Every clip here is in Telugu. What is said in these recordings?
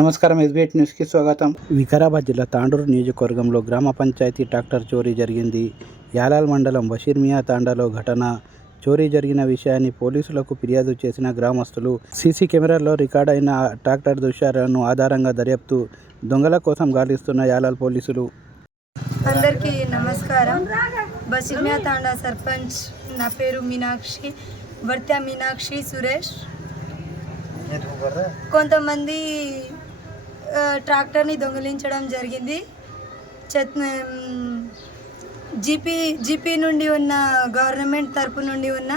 నమస్కారం, ఎస్బీఐ న్యూస్కి స్వాగతం. వికారాబాద్ జిల్లా తాండూరు నియోజకవర్గంలో గ్రామ పంచాయతీ ట్రాక్టర్ చోరీ జరిగింది. యాలాల్ మండలం బషీర్మియా తాండాలో ఘటన. చోరీ జరిగిన విషయాన్ని పోలీసులకు ఫిర్యాదు చేసిన గ్రామస్తులు సీసీ కెమెరాల్లో రికార్డైన ట్రాక్టర్ దృశ్యాలను ఆధారంగా దర్యాప్తు. దొంగల కోసం గాలిస్తున్న యాలాల్ పోలీసులు. అందరికీ నమస్కారం. బషీర్మియా తాండా సర్పంచ్. నా పేరు మీనాక్షి, వర్త్యా మీనాక్షి సురేష్. కొంతమంది ట్రాక్టర్ని దొంగిలించడం జరిగింది. జీపీ నుండి ఉన్న గవర్నమెంట్ తరపు నుండి ఉన్న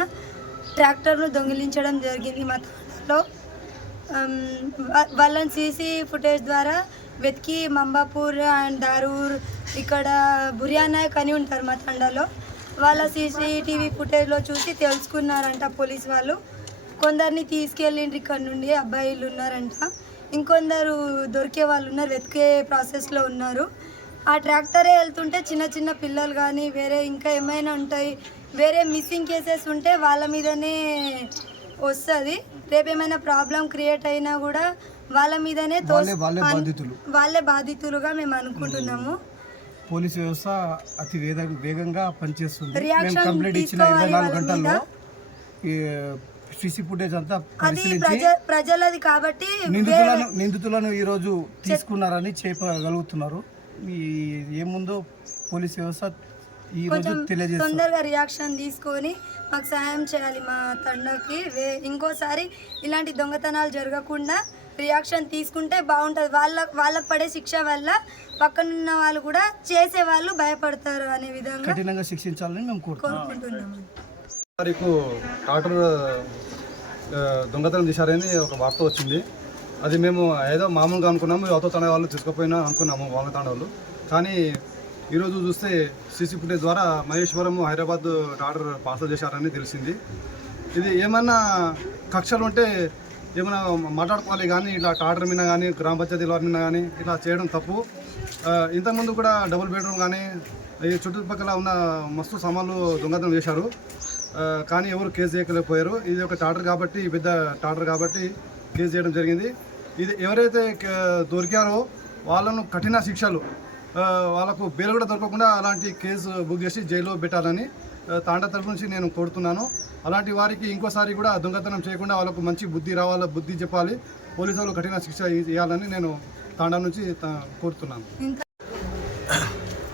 ట్రాక్టర్ను దొంగిలించడం జరిగింది మా తాండాలో. వాళ్ళని సీసీ ఫుటేజ్ ద్వారా వెతికి మంబాపూర్ అండ్ దారూర్, ఇక్కడ బుర్యానాయక్ అని ఉంటారు మా తండాలో, వాళ్ళ సీసీటీవీ ఫుటేజ్లో చూసి తెలుసుకున్నారంట పోలీస్ వాళ్ళు. కొందరిని తీసుకెళ్ళిండ్రు ఇక్కడ నుండి, అబ్బాయిలు ఉన్నారంట. ఇంకొందరు దొరికే వాళ్ళు ఉన్నారు, వెతికే ప్రాసెస్లో ఉన్నారు. ఆ ట్రాక్టరే వెళ్తుంటే చిన్న చిన్న పిల్లలు కానీ వేరే ఇంకా ఏమైనా ఉంటాయి, వేరే మిస్సింగ్ కేసెస్ ఉంటే వాళ్ళ మీదనే వస్తుంది. రేపు ఏమైనా ప్రాబ్లం క్రియేట్ అయినా కూడా వాళ్ళ మీదనే వాళ్ళే బాధితులుగా మేము అనుకుంటున్నాము. పోలీస్ వ్యవస్థ అతి వేగంగా పనిచేస్తుంది. కంప్లైంట్ ఇచ్చిన 24 గంటల్లో సీసీ ఫుటేజ్ అంతా పరిశీలించి ప్రజలది కాబట్టి నిందితులను ఈరోజు తీసుకున్నారని చెప్పగలుగుతున్నారు. ఏముందో పోలీస్ వ్యవస్థ ఈ రోజు తెలియజేస్తుంది. తొందరగా రియాక్షన్ తీసుకొని మాకు సాయం చేయాలి మా తండకి. ఇంకోసారి ఇలాంటి దొంగతనాలు జరగకుండా రియాక్షన్ తీసుకుంటే బాగుంటుంది. వాళ్ళకు పడే శిక్ష వల్ల పక్కనున్న వాళ్ళు కూడా చేసే వాళ్ళు భయపడతారు అనే విధంగా కఠినంగా శిక్షించాలని మేము కోరుకుంటున్నాము. ట్రాక్టర్ దొంగతనం చేశారని ఒక వార్త వచ్చింది. అది మేము ఏదో మామూలుగా అనుకున్నాము, అవతల తాండా వాళ్ళు తీసుకుపోయినా అనుకున్నాము వాళ్ళ తాండా వాళ్ళు. కానీ ఈరోజు చూస్తే సీసీ ఫుటేజ్ ద్వారా మహేశ్వరం హైదరాబాద్ ట్రాక్టర్ పార్సల్ చేశారని తెలిసింది. ఇది ఏమన్నా కక్షలు ఉంటే ఏమైనా మాట్లాడుకోవాలి, కానీ ఇట్లా ట్రాక్టర్ మీద కానీ గ్రామ పంచాయతీ వారి మీద కానీ ఇట్లా చేయడం తప్పు. ఇంతకుముందు కూడా డబుల్ బెడ్రూమ్ కానీ ఈ చుట్టుపక్కల ఉన్న మస్తు సామాన్లు దొంగతనం చేశారు, కానీ ఎవరు కేసు చేయలేకపోయారు. ఇది ఒక ట్రాక్టర్ కాబట్టి, పెద్ద ట్రాక్టర్ కాబట్టి కేసు చేయడం జరిగింది. ఇది ఎవరైతే దొరికారో వాళ్ళను కఠిన శిక్షలు, వాళ్ళకు బెయిల్ కూడా దొరకకుండా అలాంటి కేసు బుక్ చేసి జైల్లో పెట్టాలని తాండా తరఫు నుంచి నేను కోరుతున్నాను. అలాంటి వారికి ఇంకోసారి కూడా దొంగతనం చేయకుండా వాళ్ళకు మంచి బుద్ధి రావాల, బుద్ధి చెప్పాలి, పోలీసు వాళ్ళు కఠిన శిక్ష ఇవ్వాలని నేను తాండా నుంచి కోరుతున్నాను.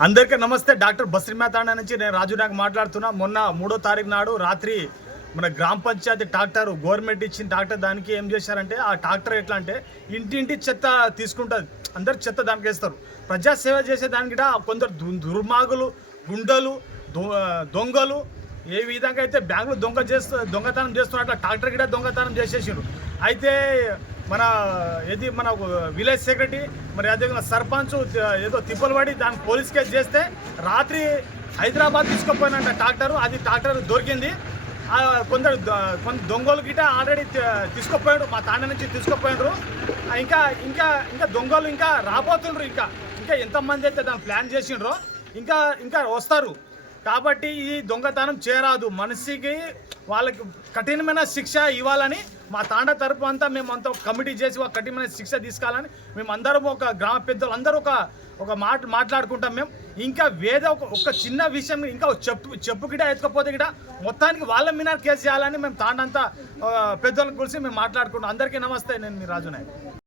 అందరికీ నమస్తే. డాక్టర్ బషీర్మియా తాండా నుంచి నేను రాజునాయక్ మాట్లాడుతున్నా. మొన్న 3వ తారీఖు నాడు రాత్రి మన గ్రామ పంచాయతీ ట్రాక్టర్, గవర్నమెంట్ ఇచ్చిన ట్రాక్టర్, దానికి ఏం చేశారంటే ఆ ట్రాక్టర్ ఎట్లా అంటే ఇంటింటి చెత్త తీసుకుంటుంది, అందరు చెత్త దానికి వేస్తారు. ప్రజాసేవ చేసే దానికి కొందరు దుర్మార్గులు, గుండలు, దొంగలు ఏ విధంగా అయితే బ్యాంకులు దొంగతనం చేస్తున్నారు, అట్లా ట్రాక్టర్ కూడా దొంగతనం చేసేసారు. అయితే మన విలేజ్ సెక్రటరీ, మరి అదేవిధంగా సర్పంచ్ ఏదో తిప్పలు పడి దానికి పోలీస్ కేసు చేస్తే రాత్రి హైదరాబాద్ తీసుకుపోయినంట ట్రాక్టర్. అది ట్రాక్టర్ దొరికింది. కొంత దొంగలు గిట ఆల్రెడీ తీసుకుపోయాడు, మా తాండ నుంచి తీసుకుపోయినారు. ఇంకా ఇంకా ఇంకా దొంగలు ఇంకా రాబోతుండ్రు. ఇంకా ఎంతమంది అయితే దాన్ని ప్లాన్ చేసిండ్రో ఇంకా వస్తారు. కాబట్టి ఈ దొంగతనం చేయరాదు. మనిషికి వాళ్ళకి కఠినమైన శిక్ష ఇవ్వాలని మా తాండా తరపు అంతా మేమంతా కమిటీ చేసి ఒక కఠినమైన శిక్ష తీసుకోవాలని మేమందరం, ఒక గ్రామ పెద్దలు అందరూ ఒక మాట్లాడుకుంటాం. మేము ఇంకా ఒక చిన్న విషయం ఇంకా చెప్పు గిట ఎత్తుకపోతే గిట మొత్తానికి వాళ్ళ మీద కేసు చేయాలని మేము తాండంతా పెద్దలను కలిసి మేము మాట్లాడుకుంటాం. అందరికీ నమస్తే. నేను మీ రాజునాయక్.